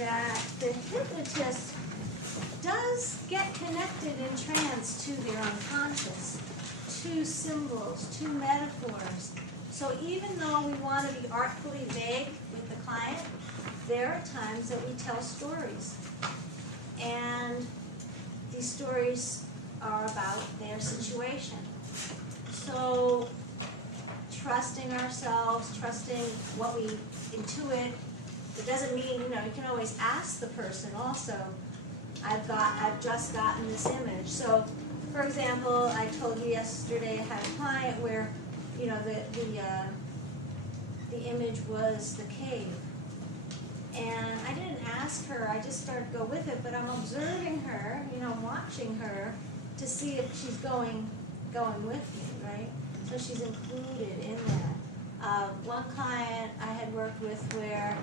that the hypnotist does get connected in trance to their unconscious, to symbols, to metaphors. So even though we want to be artfully vague with the client, there are times that we tell stories. And these stories are about their situation. So trusting ourselves, trusting what we intuit, it doesn't mean, you can always ask the person also, I've just gotten this image. So, for example, I told you yesterday I had a client where, the image was the cave. And I didn't ask her, I just started to go with it, but I'm observing her, watching her to see if she's going with me, right? So she's included in that. One client I had worked with where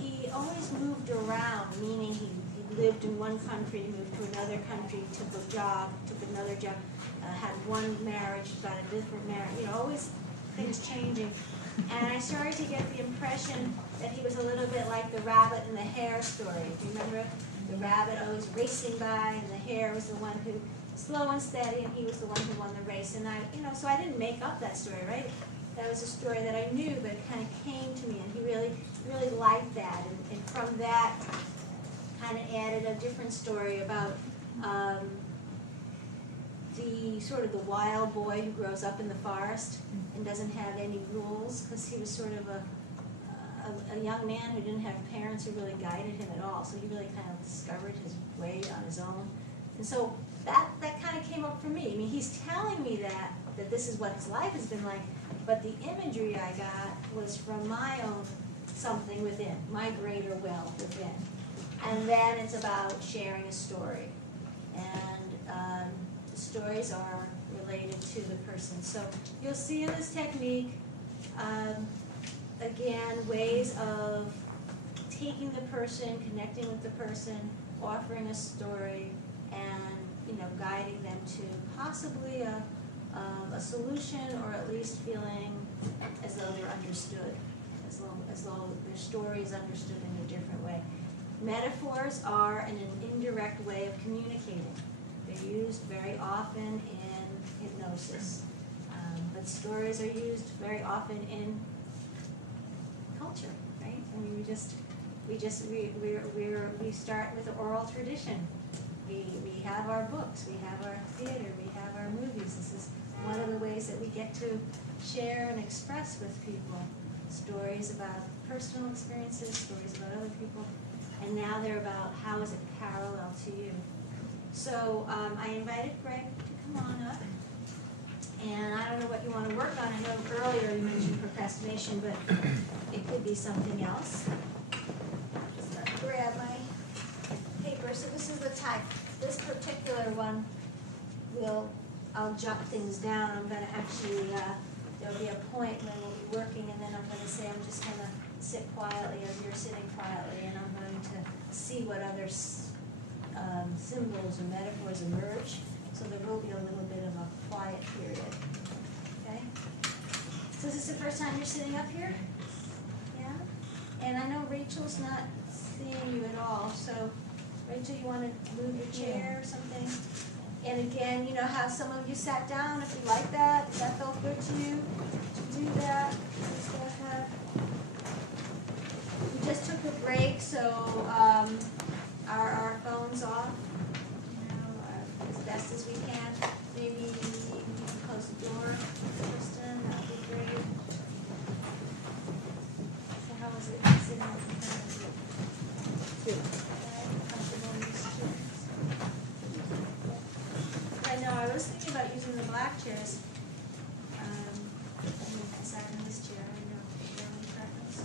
he always moved around, meaning he lived in one country, moved to another country, took a job, took another job, had one marriage, got a different marriage, always things changing. And I started to get the impression that he was a little bit like the rabbit and the hare story. Do you remember? The rabbit always racing by, and the hare was the one who, slow and steady, and he was the one who won the race. And so I didn't make up that story, right? That was a story that I knew, but it kind of came to me, and he really, really liked that. And from that, kind of added a different story about the wild boy who grows up in the forest and doesn't have any rules, because he was sort of a young man who didn't have parents who really guided him at all. So he really kind of discovered his way on his own. And so that kind of came up for me. I mean, he's telling me that this is what his life has been like, but the imagery I got was from my own something within, my greater will within. And then it's about sharing a story. And the stories are related to the person. So you'll see in this technique, again, ways of taking the person, connecting with the person, offering a story, and guiding them to possibly a solution, or at least feeling as though they're understood, as though their story is understood in a different way. Metaphors are an indirect way of communicating. They're used very often in hypnosis, but stories are used very often in culture, right? I mean, we start with the oral tradition. We have our books, we have our theater, we have our movies. This is one of the ways that we get to share and express with people stories about personal experiences, stories about other people, and now they're about how is it parallel to you. So I invited Greg to come on up, and I don't know what you want to work on. I know earlier you mentioned procrastination, but it could be something else. Just grab my paper. So this is the type. This particular one I'll jot things down. I'm going to actually, there'll be a point when we'll be working, and then I'm going to say I'm just going to sit quietly as you're sitting quietly, and I'm going to see what other symbols or metaphors emerge. So there will be a little bit of a quiet period. Okay? So is this the first time you're sitting up here? Yeah? And I know Rachel's not seeing you at all, so Rachel, you want to move your chair or something? And again, how some of you sat down, if you like that felt good to you, to do that. We just took a break, so our phones off, as best as we can. Maybe you can close the door, Kristen, that would be great. So how was it sitting up in front of you? Good. Comfortable in these chairs? I know, I was thinking about using the black chairs. I sat in this chair. I don't know if you have any preference.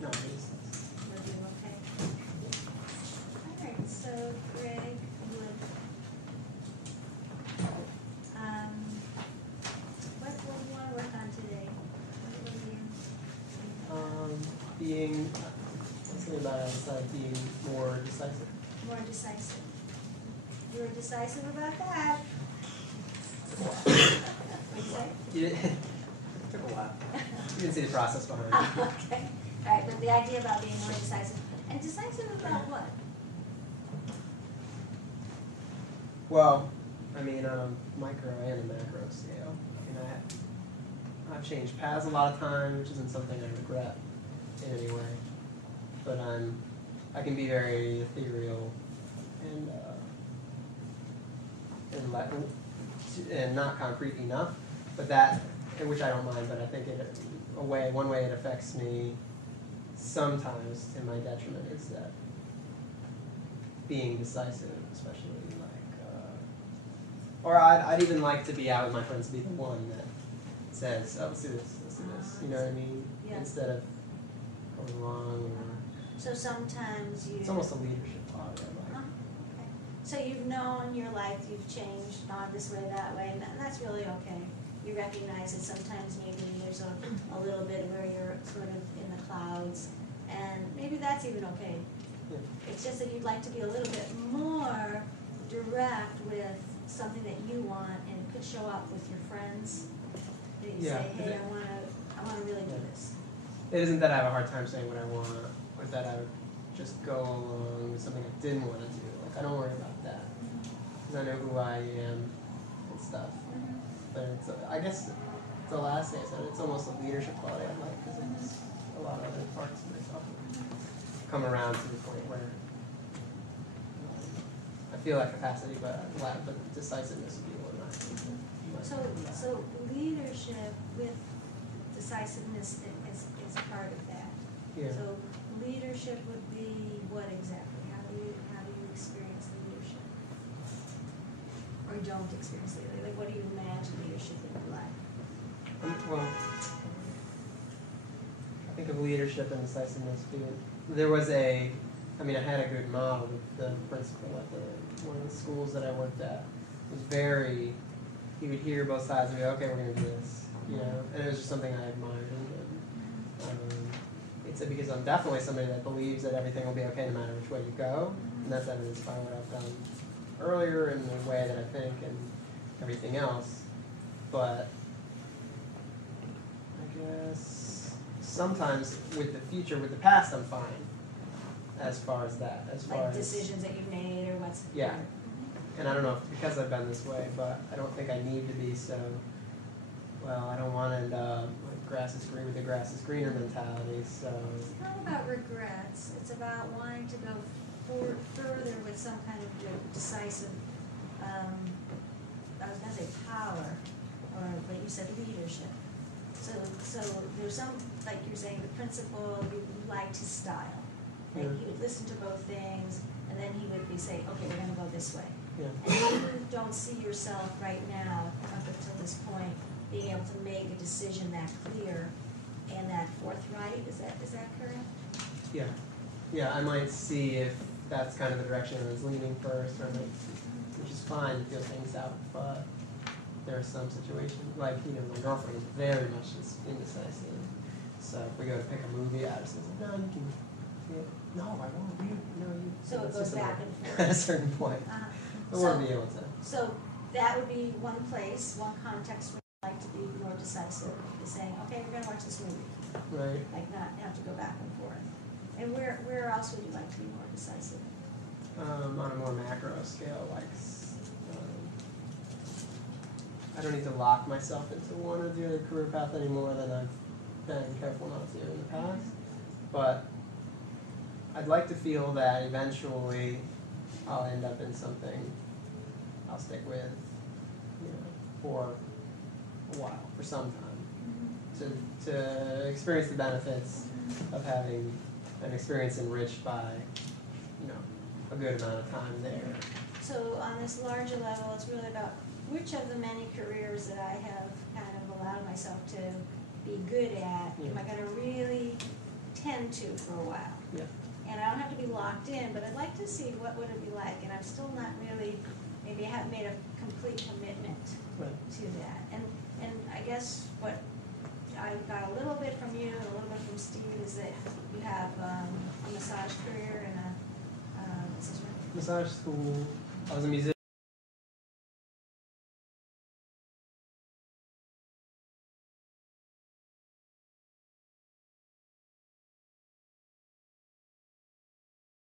No, please. We're doing okay. All right, so Greg would, what do you want to work on today? Being, something about outside, being more decisive. More decisive. You were decisive about that. What'd you say? Took a while. You didn't see the process behind it. Oh, okay. All right, but the idea about being more decisive. And decisive about what? Well, I mean, micro and a macro scale. I mean, I've changed paths a lot of times, which isn't something I regret in any way. But I can be very ethereal and not concrete enough. But that, which I don't mind. But I think one way it affects me sometimes to my detriment is that being decisive, especially or I'd even like to be out with my friends, be the one that says, oh, let's do this, let's do this. You know what I mean? Yeah. Instead of going along. So sometimes you. It's almost a leadership quality I like. Okay. So you've known your life, you've changed, gone this way, that way, and that's really okay. You recognize that sometimes maybe there's a little bit where you're sort of in the clouds, and maybe that's even okay. Yeah. It's just that you'd like to be a little bit more direct with something that you want, and could show up with your friends. That you Yeah, say, hey, I wanna really do this. It isn't that I have a hard time saying what I want, or that I would just go along with something I didn't want to do. Like, I don't worry about that, because I know who I am and stuff. But it's, I guess the last thing I said, it's almost a leadership quality I like, because it's a lot of other parts of myself come around to the point where I feel like capacity, but decisiveness would be one of my So leadership with decisiveness is part of that. Yeah. So leadership would be what exactly? How do you experience leadership? Or don't experience leadership? Like, what do you imagine leadership would be like? Well, I think of leadership and decisiveness being, there was I had a good model with the principal at one of the schools that I worked at. It was he would hear both sides and be, okay, we're going to do this, you know, and it was just something I admired. It's because I'm definitely somebody that believes that everything will be okay no matter which way you go, and that's evidenced by what I've done earlier in the way that I think and everything else. But I guess sometimes with the past, I'm fine. As far as that, Like decisions that you've made or what's. Yeah. And I don't know if because I've been this way, but I don't think I need to be so. Well, I don't want to end up like grass is green with the grass is greener mentality. So It's not about regrets. It's about wanting to go further with some kind of decisive. I was going to say power, but you said leadership. So there's some, like you're saying, the principal. You liked his style. Like he would listen to both things, and then he would be saying, okay, we're going to go this way. yeah. And you don't see yourself right now, up until this point, being able to make a decision that clear and that forthright. Is that correct? Yeah. Yeah, I might see if that's kind of the direction I was leaning first, which is fine to feel things out, but there are some situations, like, my girlfriend is very much just indecisive. So if we go to pick a movie, I just say, no, you can, no, I won't, you. So it goes back and forth. At a certain point. I won't be able to. So that would be one place, one context where you'd like to be more decisive, is saying, okay, we're going to watch this movie. Right. Like not have to go back and forth. And where else would you like to be more decisive? On a more macro scale, like, I don't need to lock myself into one or the other career path any more than I've been careful not to in the past. But I'd like to feel that eventually I'll end up in something I'll stick with, for a while, for some time, to experience the benefits of having an experience enriched by, a good amount of time there. So on this larger level, it's really about which of the many careers that I have kind of allowed myself to be good at, am I going to really tend to for a while? Yeah. And I don't have to be locked in, but I'd like to see what would it be like, and I'm still not really, maybe I haven't made a complete commitment to that. And I guess what I got a little bit from you and a little bit from Steve is that you have a massage career and a what's this one? Massage school. I was a musician.